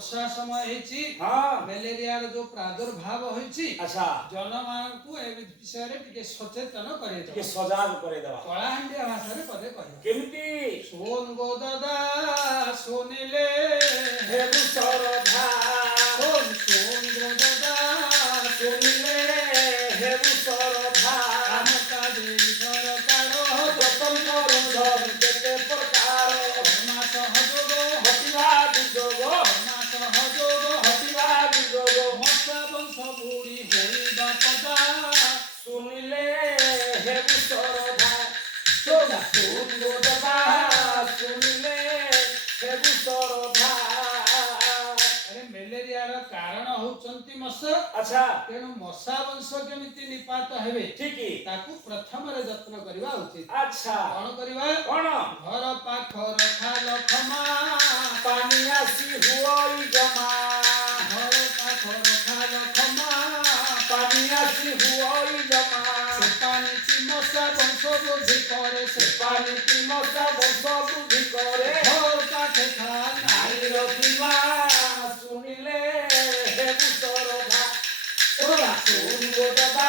ବର୍ଷା ସମୟ ହେଇଛି ହଁ ମ୍ୟାଲେରିଆର ଯୋଉ ପ୍ରାଦୁର୍ଭାବ ହୋଇଛି ଆଚ୍ଛା ଜନମାନଙ୍କୁ ଏ ବିଷୟରେ ଟିକେ ସଚେତନ ଟିକେ କରେଇଦେବା ସଜାଗ କରେଇଦେବା କଳାହାଣ୍ଡିଆ ଭାଷାରେ ପଦେ କହିବା କେମିତି ଶୋନ ଗୋ ଦାଦା ଶୁଣିଲେ ହେବୁ ସରଧା ଶୋନ ଶୋନ ଗୋ ଦାଦା ଶୁଣିଲେ ହେବୁ ସରଧା ଆମ କାଜେ ସରକାର ଯତନ କରୁଛନ୍ କେତେ ପ୍ରକାର କର୍ମା ସହଯୋଗ ହଟିବା ଦୁର୍ଯୋଗ କର୍ମା ସହଯୋଗ ହଟିବା ଦୁର୍ଯୋଗ ମଶା ବଂଶ ବୁଢୀ ହୋଇବା ପଦା ଶୁଣିଲେ ହେବୁ ସରଧା ଶୋନ ଶୁଣିବ ଦାଦା ଶୁଣିଲେ ହେବୁ ସରଧା ଆରେ ମ୍ୟାଲେରିଆର କାରଣ ହଉଛନ୍ତି ମଶା ଆଚ୍ଛା ତେଣୁ ମଶା ବଂଶ କେମିତି ନିପାତ ହେବେ ଠିକ ତାକୁ ପ୍ରଥମରେ ଯତ୍ନ କରିବା ଉଚିତ ଆଚ୍ଛା କଣ କରିବା କଣ ଘର ପାଖର ଖାଲ ଖମା ପାଣି ଆସି ହୁଅଇ ଜମା ଘର ପାଖର ଖାଲ ଖମା ପାଣି ଆସି ହୁଅଇ ଜମା ସେ ପାଣିଟି ମଶା ବଂଶ ବୃଦ୍ଧି કરે ସେ ପାଣି ମଶା ବଂଶ ବୃଦ୍ଧି କରେ ଘର ପାଖେ ଖାଲ ନାଇଁ ରଖିବା ଶୁଣିଲେ ହେବୁ ସରଧା ଶୁଣିବ ଦାଦା